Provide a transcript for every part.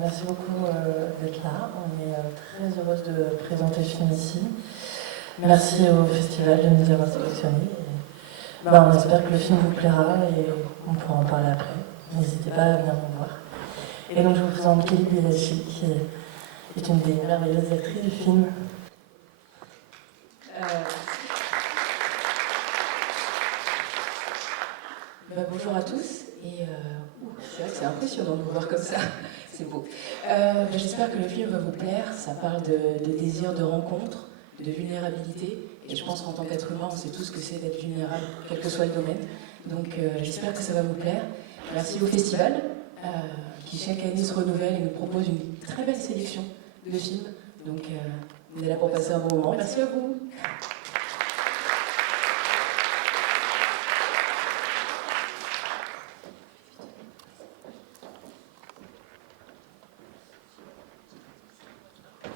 merci beaucoup d'être là. On est très heureuse de présenter le film ici. Merci au festival de nous avoir sélectionnés. On espère que le film vous plaira et on pourra en parler après. N'hésitez pas à venir nous voir. Et donc je vous présente Kelly Bilachi, qui est une des merveilleuses actrices du film. Bonjour à tous, et c'est vrai que c'est impressionnant de vous voir comme ça, c'est beau. J'espère que le film va vous plaire, ça parle de désir, de rencontre, de vulnérabilité, et je pense qu'en tant qu'être humain, on sait tous ce que c'est d'être vulnérable, quel que soit le domaine. Donc j'espère que ça va vous plaire. Merci au festival, qui chaque année se renouvelle et nous propose une très belle sélection de films. Donc on est là pour passer un bon moment. Merci à vous.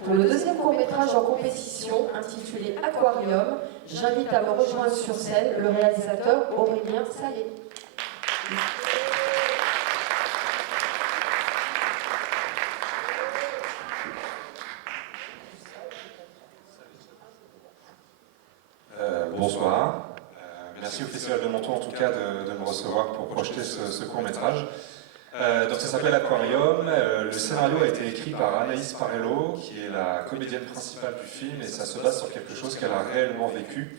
Pour le deuxième court-métrage en compétition, intitulé Aquarium, j'invite à me rejoindre sur scène le réalisateur Aurélien Salé. Bonsoir. Merci au Festival de Monton en tout cas de me recevoir pour projeter ce court-métrage. Donc ça s'appelle Aquarium. Le scénario a été écrit par Anaïs Parello, qui est la comédienne principale du film, et ça se base sur quelque chose qu'elle a réellement vécu.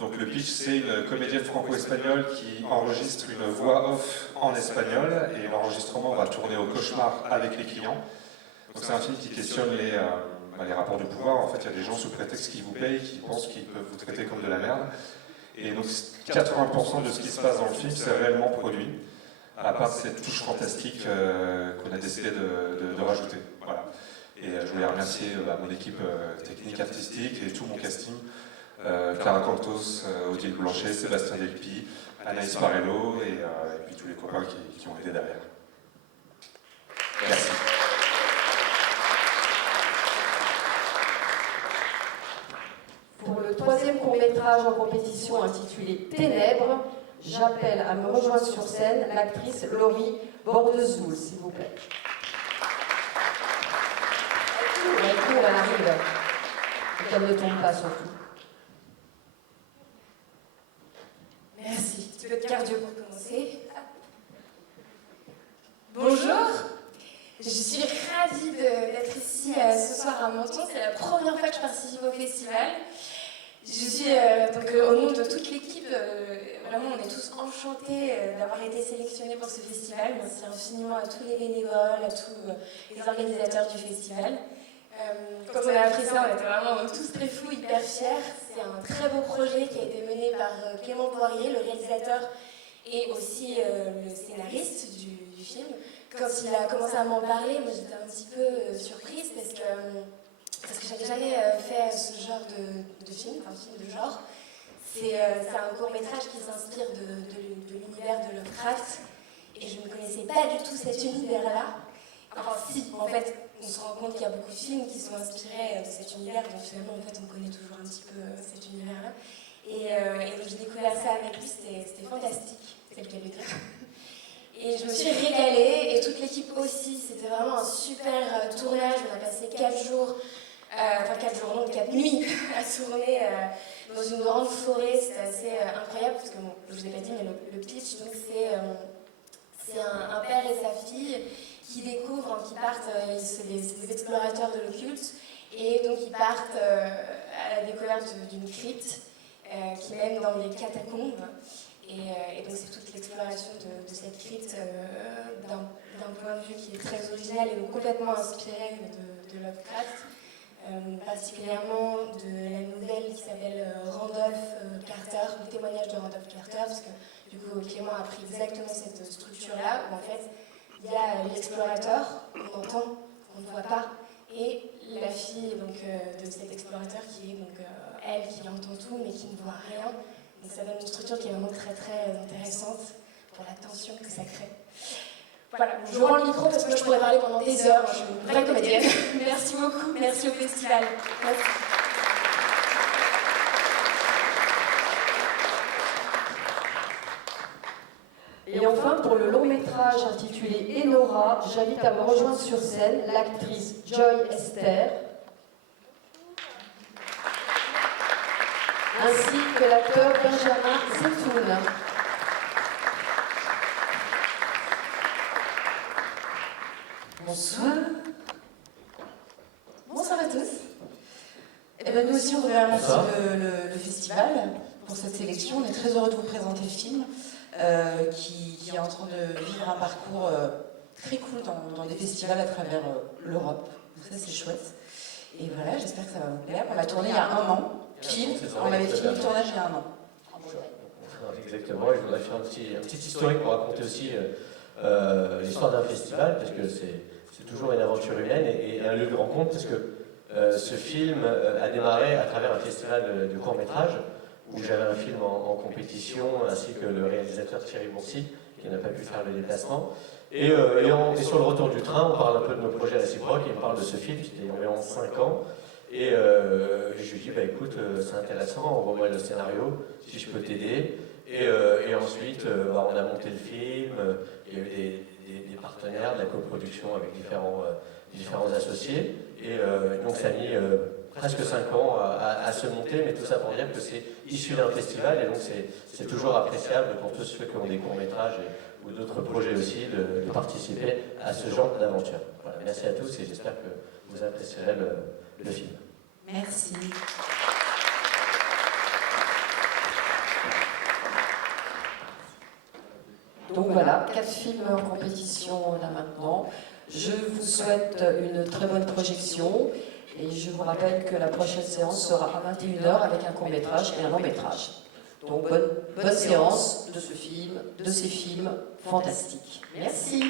Donc le pitch, c'est une comédienne franco-espagnole qui enregistre une voix off en espagnol, et l'enregistrement va tourner au cauchemar avec les clients. Donc c'est un film qui questionne les rapports de pouvoir. En fait, il y a des gens sous prétexte qui vous payent, qui pensent qu'ils peuvent vous traiter comme de la merde. Et donc 80% de ce qui se passe dans le film, c'est réellement produit, à part cette touche fantastique qu'on a décidé de rajouter. Voilà. Et je voulais remercier mon équipe technique artistique et tout mon casting, Clara Cantos, Odile Blanchet, Sébastien Delpy, Anaïs Parello et puis tous les copains qui ont aidé derrière. Merci. Pour le troisième court-métrage en compétition intitulé Ténèbres, j'appelle à me rejoindre sur scène l'actrice Laurie Bordezoul, s'il vous plaît. Elle arrive. Et qu'elle ne tombe pas surtout. Merci. Un peu de cardio pour commencer. Bonjour. Je suis ravie d'être ici ce soir à Menton. C'est la première fois que je participe au festival. Je suis au nom de toute l'équipe, vraiment on est tous enchantés d'avoir été sélectionnés pour ce festival. Merci infiniment à tous les bénévoles, à tous les organisateurs du festival. Quand on a appris ça, on était vraiment tous très fous, hyper fiers. C'est un très beau projet qui a été mené par Clément Poirier, le réalisateur et aussi le scénariste du film. Quand il a commencé à m'en parler, moi j'étais un petit peu surprise parce que j'avais jamais fait ce genre de film, un film de genre. C'est un court-métrage qui s'inspire de l'univers de Lovecraft et je ne connaissais pas du tout cet univers-là. Enfin si, en fait, on se rend compte qu'il y a beaucoup de films qui sont inspirés de cet univers, donc finalement en fait on connaît toujours un petit peu cet univers-là. Et donc j'ai découvert ça avec lui, c'était fantastique, c'est le cas de dire. Et je me suis régalée, et toute l'équipe aussi, c'était vraiment un super tournage, on a passé 4 jours, 4 nuits à tourner dans une grande forêt, c'était assez incroyable, parce que bon, je ne vous ai pas dit, mais le pitch, donc c'est un père et sa fille qui découvrent, qui partent, c'est des explorateurs de l'occulte, et donc ils partent à la découverte d'une crypte qui mène dans les catacombes. Et donc c'est toute l'exploration de cette crypte d'un point de vue qui est très original et donc complètement inspiré de Lovecraft, particulièrement de la nouvelle qui s'appelle Randolph Carter, le témoignage de Randolph Carter, parce que du coup Clément a pris exactement cette structure-là, où en fait il y a l'explorateur qu'on entend, qu'on ne voit pas, et la fille donc, de cet explorateur qui est donc elle qui entend tout mais qui ne voit rien. Donc ça donne une structure qui est vraiment très très intéressante pour la tension que ça crée. Voilà, je rends le micro parce que moi je pourrais parler pendant des heures, je suis une vraie comédienne. Merci beaucoup, merci au festival. Merci. Et enfin, pour le long métrage intitulé Enora, j'invite à me rejoindre sur scène l'actrice Joy Esther, ainsi que l'acteur Benjamin Zetoun. Bonsoir. Bonsoir à tous. Eh ben, nous aussi, on voudrait remercier le festival pour cette sélection. On est très heureux de vous présenter le film qui est en train de vivre un parcours très cool dans des festivals à travers l'Europe. Donc ça, c'est chouette. Et voilà, j'espère que ça va vous plaire. On l'a tourné il y a un an, pile. On avait fini le tournage il y a un an. Exactement, et je voudrais faire un petit historique pour raconter aussi l'histoire d'un festival, parce que c'est toujours une aventure humaine et un lieu de rencontre, parce que ce film a démarré à travers un festival de court-métrage, où j'avais un film en compétition, ainsi que le réalisateur Thierry Bourcy, qui n'a pas pu faire le déplacement. Et sur le retour du train, on parle un peu de nos projets réciproques, et il me parle de ce film, c'était il y a environ 5 ans. Et je lui dis, bah écoute, c'est intéressant, envoie-moi le scénario, si je peux t'aider. Et ensuite, on a monté le film, il y a eu des partenaires, de la coproduction avec différents associés. Et donc ça a mis presque 5 ans à se monter, mais tout ça pour dire que c'est issu d'un festival, et donc c'est toujours appréciable pour tous ceux qui ont des courts-métrages ou d'autres projets aussi de participer à ce genre d'aventure. Voilà, merci à tous et j'espère que vous apprécierez le film. Merci. Donc voilà, 4 films en compétition là maintenant. Je vous souhaite une très bonne projection et je vous rappelle que la prochaine séance sera à 21h avec un court-métrage et un long-métrage. Donc bonne séance de ce film, de ces films fantastiques. Merci.